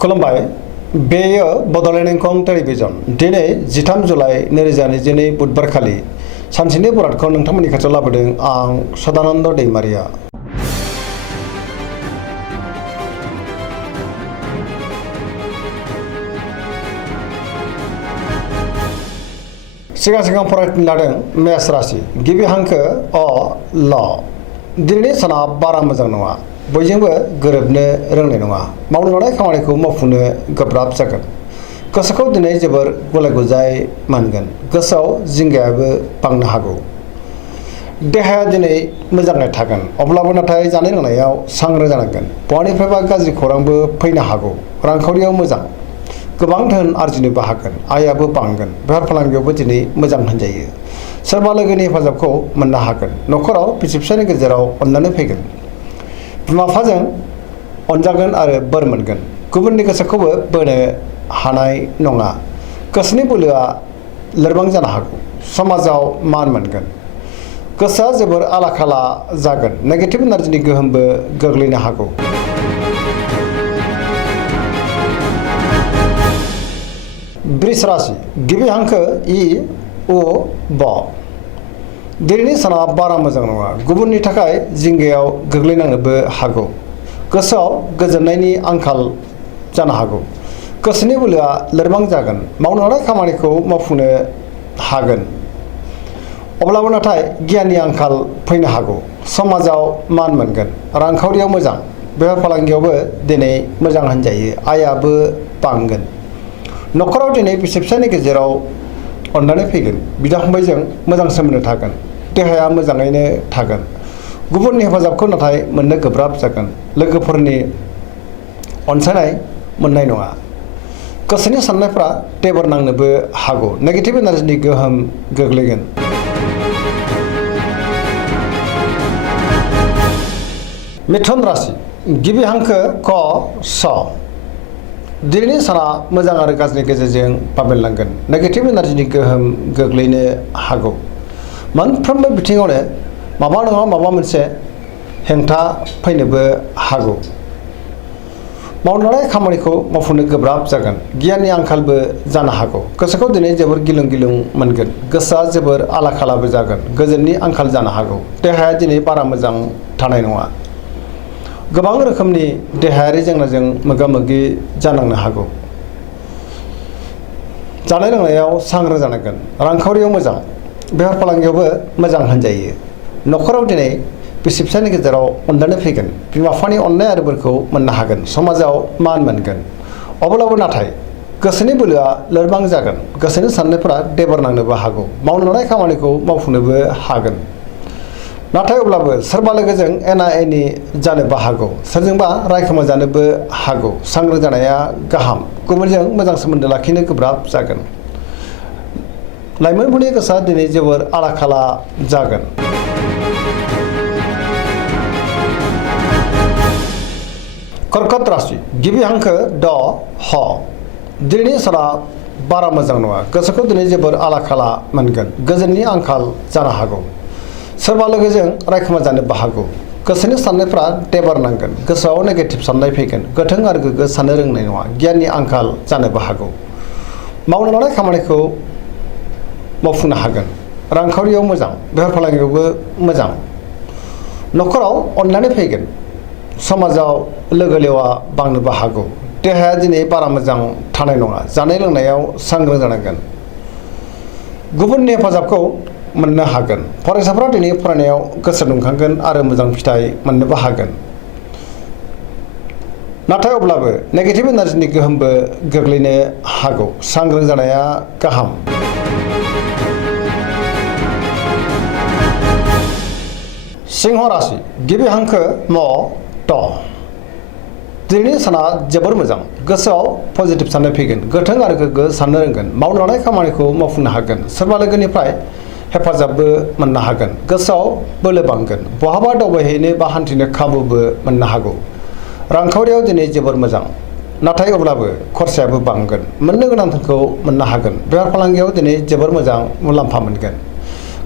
खुलुमबाय बेयो बड'लेण्ड इंखं टेलिभिजन दिनै 13 जुलाइ 2022 बुधबारखालि सानसेनि बरादखौ नोंथांमोननि खाथियाव लाबोदों आं सदानन्द दैमारिया। सिगां फरायनो लादों मेष राशि गिबि हांखो अ ल दिनैनि साना बारा मोजां नङा। बयजोंबो गोरोबनो रोंनाय नङा। मावनो लानाय खामानिखौ मावफुंनो गोब्राब जागोन। गोसोखौ दिनै जोबोर गुलाय गुजाय मोनगोन। गोसोआव जिंगायाबो बांनो हागौ। देहाया दिनै मोजाङै थागोन अब्लाबो नाथाय जानाय लोंनायाव सांग्रां जानांगोन। बहानिफ्रायबा गाज्रि खौरांबो फैनो हागौ। रांखावरियाव मोजां गोबां धोन आरजिनोबो हागोन। आयाबो बांगोन। बेफार फालांगियावबो दिनै मोजां होनजायो। सोरबा लोगोनि हेफाजाबखौ मोननो हागोन। न'खराव बिसि फिसायनि गेजेराव अनलायनाय फैगोन। बिमा बिफाजों अनजागोन आरो बोर मोनगोन। गुबुननि गोसोखौबो बोनो हानाय नङा। गोसोनि बोलोआ लोरबां जानो हागौ। समाजाव मान मोनगोन। गोसोआ जोबोर आला खाला जागोन। नेगेटिभ एनार्जिनि गोहोमबो गोग्लैनो हागौ। वृष राशि गिबि हांखो इ उ ब दिनैनि साना बारा मोजां नङा। गुबुननि थाखाय जिंगायाव गोग्लैनांनोबो हागौ। गोसोआव गोजोननायनि आंखाल जानो हागौ। गोसोनि बोलोआ लोरबां जागोन। मावनो लानाय खामानिखौ मावफुंनो हागोन अब्लाबो नाथाय गियाननि आंखाल फैनो हागौ। समाजाव मान मोनगोन। रांखावरियाव मोजां। बेफार फालांगियावबो दिनै मोजां होनजायो। आयाबो बांगोन। न'खराव दिनै बिसि फिसायनि गेजेराव अननानै फैगोन। बिदा फंबायजों मोजां सोमोन्दो थागोन। देहाया मोजाङैनो थागोन। गुबुननि हेफाजाबखौ नाथाय मोननो गोब्राब जागोन। लोगोफोरनि अनसायनाय मोननाय नङा। गोसोनि साननायफ्रा टेबोर नांनोबो हागौ। नेगेटिभ एनार्जिनि गोहोम गोग्लैगोन। मिथुन राशि गिबि हांखो क स दिनैनि साना मोजां आरो गाज्रिनि गेजेरजों बाबेनलांगोन। नेगेटिभ एनार्जिनि गोहोम गोग्लैनो हागौ। मोनफ्रोमबो बिथिङावनो माबा नङा माबा मोनसे हेंथा फैनोबो हागौ। मावनो लानाय खामानिखौ मावफुंनो गोब्राब जागोन। गियाननि आंखालबो जानो हागौ। गोसोखौ दिनै जोबोर गिलुं गिलुं मोनगोन। गोसोआ जोबोर आला खालाबो जागोन। गोजोननि आंखाल जानो हागौ। देहाया दिनै बारा मोजां थानाय नङा। गोबां रोखोमनि देहायारि जेंनाजों मोगा मोगि जानांनो हागौ। जानाय लोंनायाव सांग्रां जानांगोन। रांखावरियाव मोजां। बेफार फालांगियावबो मोजां होनजायो। न'खराव दिनै बिसि फिसायनि गेजेराव अनलायनाय फैगोन। बिमा बिफानि अननाय आरो बोरखौ मोननो हागोन। समाजाव मान मोनगोन। अब्लाबो नाथाय गोसोनि बोलोआ लोरबां जागोन। गोसोनि साननायफोरा देबर नांनोबो हागौ। मावनो लानाय खामानिखौ मावफुंनोबो हागोन। नाथाय अब्लाबो सोरबा लोगोजों एना एनि जानोबो हागौ। सोरजोंबा रायखोमा जानोबो हागौ। सांग्रां जानाया गाहाम। गुबुनजों मोजां सोमोन्दो लाखिनो गोब्राब जागोन। लाइमोनफोरनि गोसोआ दिनै जोबोर आला खाला जागोन। कर्कट राशि गिबि हांखो ड ह दिनैनि साना बारा मोजां नङा। गोसोखौ दिनै जोबोर आला खाला मोनगोन। गोजोननि आंखाल जानो हागौ। सोरबा लोगोजों रायखोमा जानोबो हागौ। गोसोनि साननायफ्रा टेबोर नांगोन। गोसोआव नेगेटिभ साननाय फैगोन। गोथों आरो गोग्गो साननो रोंनाय नङा। गियाननि आंखाल जानोबो हागौ। मावनो लानाय खामानिखौ मावफुंनो हागोन। रांखावरियाव मोजां। बेफार फालांगियावबो मोजां। न'खराव अननानै फैगोन। समाजाव लोगो लेवा बांनोबो हागौ। देहाया दिनै बारा मोजां थानाय नङा। जानाय लोंनायाव सांग्रां जानांगोन। गुबुननि हेफाजाबखौ मोननो हागोन। फरायसाफ्रा दिनै फरायनायाव गोसो दुंखांगोन आरो मोजां फिथाइ मोननोबो हागोन। नाथाय अब्लाबो नेगेटिभ एनार्जिनि गोहोमबो गोग्लैनो हागौ। सांग्रां जानाया गाहाम। सिंह राशि गिबि हांखो म ट दिनैनि साना जोबोर मोजां। गोसोआव पजिटिभ साननाय फैगोन। गोथों आरो गोग्गो साननो रोंगोन। मावनो लानाय खामानिखौ मावफुंनो हागोन। सोरबा लोगोनिफ्राय हेफाजाबबो मोननो हागोन। गोसोआव बोलो बांगोन। बहाबा दावबायहैनो बा हान्थिनो खाबुबो मोननो हागौ। रांखावरियाव दिनै जोबोर मोजां। नाथाय अब्लाबो खरसायाबो बांगोन। मोननो गोनांखौ मोननो हागोन। बेफार फालांगियाव दिनै जोबोर मोजां मुलाम्फा मोनगोन।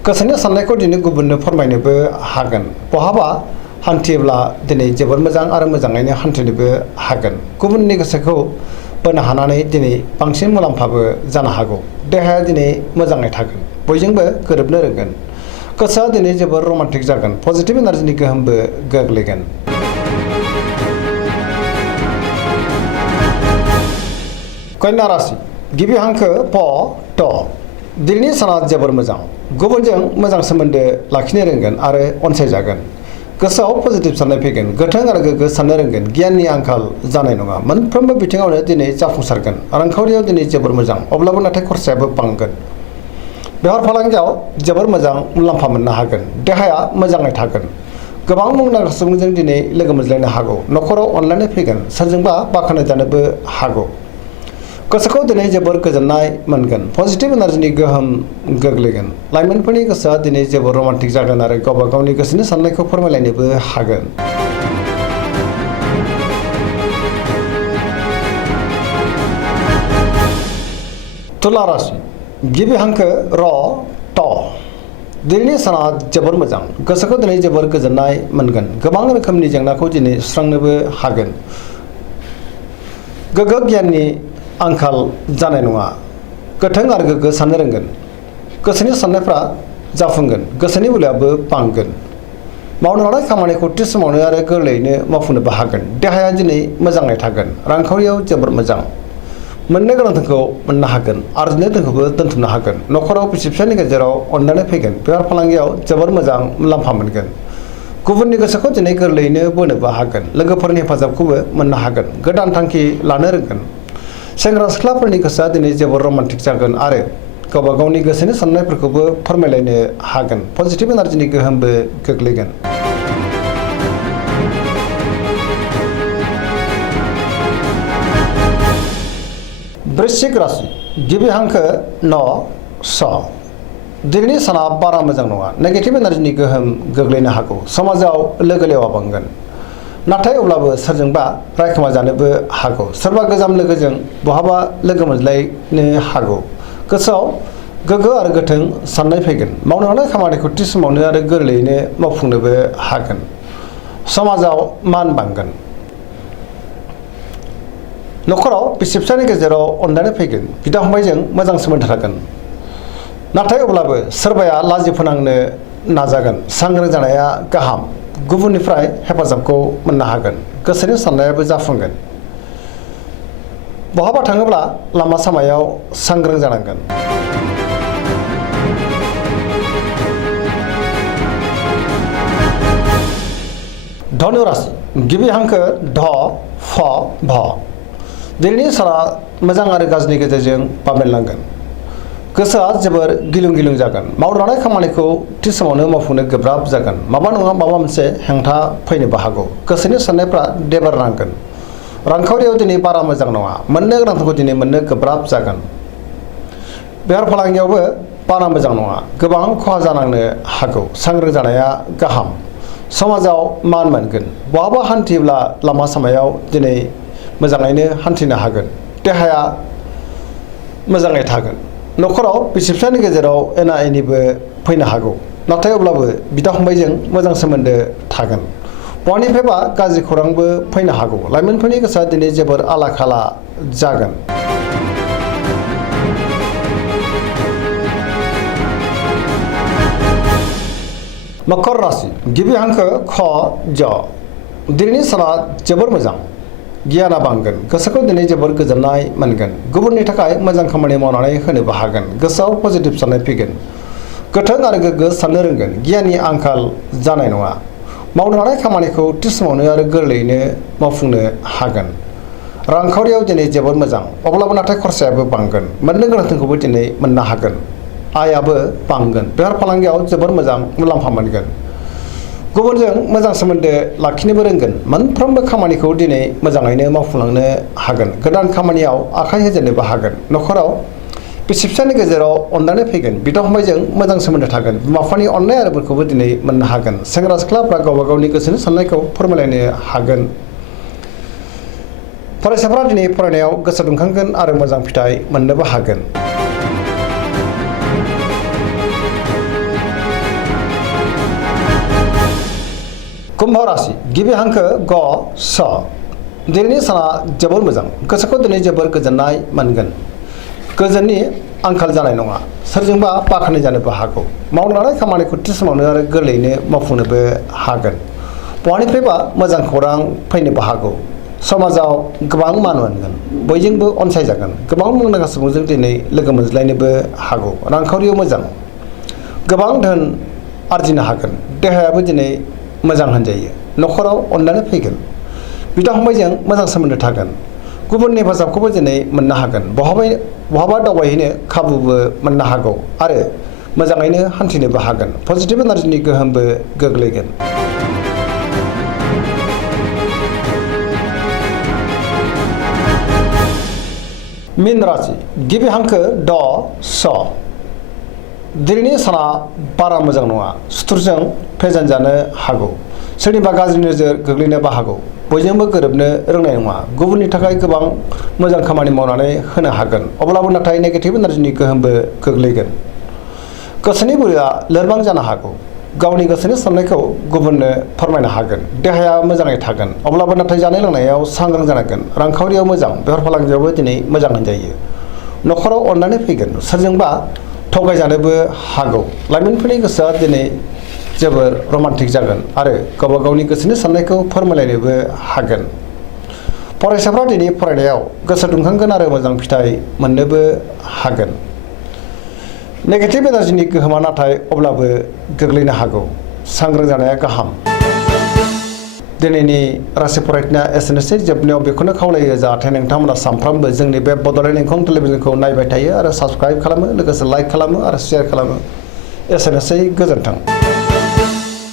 गोसोनि साननायखौ दिनै गुबुननो फोरमायनोबो हागोन। बहाबा हान्थियोब्ला दिनै जोबोर मोजां आरो मोजाङैनो हान्थिनोबो हागोन। गुबुननि गोसोखौ बोनो हानानै दिनै बांसिन मुलाम्फाबो जानो हागौ। देहाया दिनै मोजाङै थागोन, बयजोंबो गोरोबनो रोंगोन। गोसोआ दिनै जोबोर रमान्टिक जागोन, पजिटिभ एनार्जिनि गोहोमबो गोग्लैगोन। कन्या राशि गिबि हांखो प ट। दिनैनि साना जोबोर मोजां। गुबुनजों मोजां सोमोन्दो लाखिनो रोंगोन आरो अनसायजागोन। गोसोआव पजिटिभ साननाय फैगोन, गोथों आरो गोग्गो साननो रोंगोन। गियाननि आंखाल जानाय नङा। मोनफ्रोमबो बिथिङावनो दिनै जाफुंसारगोन। रांखावरियाव दिनै जोबोर मोजां, अब्लाबो नाथाय खरसायाबो बांगोन। बेफार फालांगियाव जोबोर मोजां मुलाम्फा मोननो हागोन। देहाया मोजाङै थागोन। गोबां मुंदांखा सुबुंजों दिनै लोगो मोनज्लायनो हागौ। न'खराव अनलायनाय फैगोन, सोरजोंबा बाख्नायजानोबो हागौ। गोसोखौ दिनै जोबोर गोजोननाय मोनगोन, पजिटिभ एनार्जिनि गोहोम गोग्लैगोन। लाइमोनफोरनि गोसोआ दिनै जोबोर रमान्टिक जागोन आरो गावबा गावनि गोसोनि साननायखौ फोरमायलायनोबो हागोन। तुला राशि गिबि हांखो र ट। दिनैनि साना जोबोर मोजां। गोसोखौ दिनै जोबोर गोजोननाय मोनगोन। गोबां रोखोमनि जेंनाखौ दिनै सुस्रांनोबो हागोन। गोग्गो गियाननि आंखाल जानाय नङा। गोथों आरो गोग्गो साननो रोंगोन। गोसोनि साननायफ्रा जाफुंगोन, गोसोनि बोलोआबो बांगोन। मावनो लानाय खामानिखौ थि समावनो आरो गोरलैयैनो मावफुंनोबो हागोन। देहाया दिनै मोजाङै थागोन। रांखावरियाव जोबोर मोजां। मोननो गोनां धोनखौ मोननो हागोन, आरजिनो धोनखौबो दोनथुमनो हागोन। न'खराव बिसि फिसायनि गेजेराव अनलायनाय फैगोन। बेफार फालांगियाव जोबोर मोजां मुलाम्फा मोनगोन। गुबुननि गोसोखौ दिनै गोरलैयैनो बोनोबो हागोन। लोगोफोरनि हेफाजाबखौबो मोननो हागोन। गोदान थांखि लानो रोंगोन। सेंग्रा सिख्लाफोरनि गोसोआ दिनै जोबोर रमान्टिक जागोन आरो गावबा गावनि गोसोनि साननायफोरखौबो फोरमायलायनो हागोन। पजिटिभ एनार्जिनि गोहोमबो गोग्लैगोन। वृश्चिक राशि गिबि हांखो न स। दिनैनि साना बारा मोजां नङा। नेगेटिभ एनार्जिनि गोहोम गोग्लैनो हागौ। समाजाव लोगो लेवा बांगोन, नाथाय अब्लाबो सोरजोंबा रायखोमा जानोबो हागौ। सोरबा गोजाम लोगोजों बहाबा लोगो मोनज्लायनो हागौ। गोसोआव गोग्गो आरो गोथों साननाय फैगोन। मावनो लानाय खामानिखौ थि समावनो आरो गोरलैयैनो मावफुंनोबो हागोन। समाजाव मान बांगोन। न'खराव बिसि फिसायनि गेजेराव अनलायनाय फैगोन। बिदा फंबायजों मोजां सोमोन्दो थागोन, नाथाय अब्लाबो सोरबाया लाजि फोनांनो नाजागोन। सांग्रां जानाया गाहाम। गुबुननिफ्राय हेफाजाबखौ मोननो हागोन। गोसोनि साननायाबो जाफुंगोन। बहाबा थाङोब्ला लामा सामायाव सांग्रां जानांगोन। धनु राशि गिबि हांखो ध फ भ। दिनैनि साना मोजां आरो गाज्रिनि गेजेरजों बाबेनलांगोन। गोसोआ जोबोर गिलुं गिलुं जागोन। मावनो लानाय खामानिखौ थि समावनो मावफुंनो गोब्राब जागोन। माबा नङा माबा मोनसे हेंथा फैनोबो हागौ। गोसोनि साननायफ्रा देबार नांगोन। रांखावरियाव दिनै बारा मोजां नङा। मोननो गोनांफोरखौ दिनै मोननो गोब्राब जागोन। बेफार फालांगियावबो बारा मोजां नङा। गोबां खहा जानांनो हागौ। सांग्रां जानाया गाहाम। समाजाव मान मोनगोन। बहाबा हान्थियोब्ला लामा सामायाव दिनै मोजाङैनो हान्थिनो हागोन। देहाया मोजाङै थागोन। न'खराव बिसि फिसायनि गेजेराव एना एनिबो फैनो हागौ, नाथाय अब्लाबो बिदा फंबायजों मोजां सोमोन्दो थागोन। बहानिफ्रायबा गाज्रि खौरांबो फैनो हागौ। लाइमोनफोरनि गोसोआ दिनै जोबोर आला खाला जागोन। मकर राशि गिबि हांखो ख ज। दिनैनि साना जोबोर मोजां। गियाना बांगोन। गोसोखौ दिनै जोबोर गोजोननाय मोनगोन। गुबुननि थाखाय मोजां खामानि मावनानै होनोबो हागोन। गोसोआव पजिटिभ साननाय फैगोन। गोथों आरो गोग्गो साननो रोंगोन। गियाननि आंखाल जानाय नङा। मावनो लानाय खामानिखौ थि समावनो आरो गोरलैयैनो मावफुंनो हागोन। रांखावरियाव दिनै जोबोर मोजां, अब्लाबो नाथाय खरसायाबो बांगोन। मोननो गोनांखौबो दिनै मोननो हागोन। आयाबो बांगोन। बेफार फालांगियाव जोबोर मोजां मुलाम्फा मोनगोन। गुबुनजों मोजां सोमोन्दो लाखिनोबो रोंगोन। मोनफ्रोमबो खामानिखौ दिनै मोजाङैनो मावफुंलांनो हागोन। गोदान खामानियाव आखाइ होजेननोबो हागोन। न'खराव बिसि फिसायनि गेजेराव अनलायनाय फैगोन। बिदा फंबायजों मोजां सोमोन्दो थागोन। बिमा बिफानि अननाय आरो बोरखौबो दिनै मोननो हागोन। सेंग्रा सिख्लाफ्रा गावबा गावनि गोसोनि साननायखौ फोरमायलायनो हागोन। फरायसाफ्रा दिनै फरायनायाव गोसो दुंखांगोन आरो मोजां फिथाइ मोननोबो हागोन। कुम्भ राशि गिबि हांखो ग स दिनैनि साना जोबोर मोजां गोसोखौ दिनै जोबोर गोजोननाय मोनगोन गोजोननि आंखाल जानाय नङा सोरजोंबा बाख्नाय जानोबो हागौ मावनो लानाय खामानिखौ थि समावनो आरो गोरलैयैनो मावफुंनोबो हागोन बहानिफ्रायबा मोजां खौरां फैनोबो हागौ समाजाव गोबां मान मोनगोन बयजोंबो अनसायजागोन गोबां मुंदांखा सुबुंजों दिनै लोगो मोनज्लायनोबो हागौ रांखावरियाव मोजां गोबां धोन आरजिनो हागोन देहायाबो दिनै मोजां होनजायो न'खराव अननानै फैगोन बिदा फंबायजों मोजां सोमोन्दो थागोन गुबुननि हेफाजाबखौबो दिनै मोननो हागोन बहाबा दावबायहैनो खाबुबो मोननो हागौ आरो मोजाङैनो हान्थिनोबो हागोन पजिटिभ एनार्जिनि गोहोमबो गोग्लैगोन मीन राशि गिबि हांखो ड स दिनैनि साना बारा मोजां नङा सुथुरजों फेजेनजानो हागौ सोरनिबा गाज्रि नोजोर गोग्लैनोबो हागौ बयजोंबो गोरोबनो रोंनाय नङा गुबुननि थाखाय गोबां मोजां खामानि मावनानै होनो हागोन अब्लाबो नाथाय नेगेटिभ एनार्जिनि गोहोमबो गोग्लैगोन गोसोनि बोलोआ लोरबां जानो हागौ गावनि गोसोनि साननायखौ गुबुननो फोरमायनो हागोन देहाया मोजाङै थागोन अब्लाबो नाथाय जानाय लोंनायाव सांग्रां जानांगोन रांखावरियाव मोजां बेफार फालांगियावबो दिनै मोजां होनजायो न'खराव अननानै फैगोन सोरजोंबा थगायजानोबो हागौ लाइमोनफोरनि गोसोआ दिनै जोबोर रमान्टिक जागोन आरो गावबा गावनि गोसोनि साननायखौ फोरमायलायनोबो हागोन फरायसाफ्रा दिनै फरायनायाव गोसो दुंखांगोन आरो मोजां फिथाइ मोननोबो हागोन नेगेटिभ एनार्जिनि गोहोमा नाथाय अब्लाबो गोग्लैनो हागौ सांग्रां जानाया गाहाम दिनैनि राशि फरायनाया एसेनोसै जोबनायाव बेखौनो खावलायो जाहाथे नोंथांमोना सानफ्रामबो जोंनि बे बड'लेण्ड इंखं टेलिभिजनखौ नायबाय थायो आरो साबस्क्राइब खालामो लोगोसे लाइक खालामो आरो शेयार खालामो एसेनोसै गोजोन्थों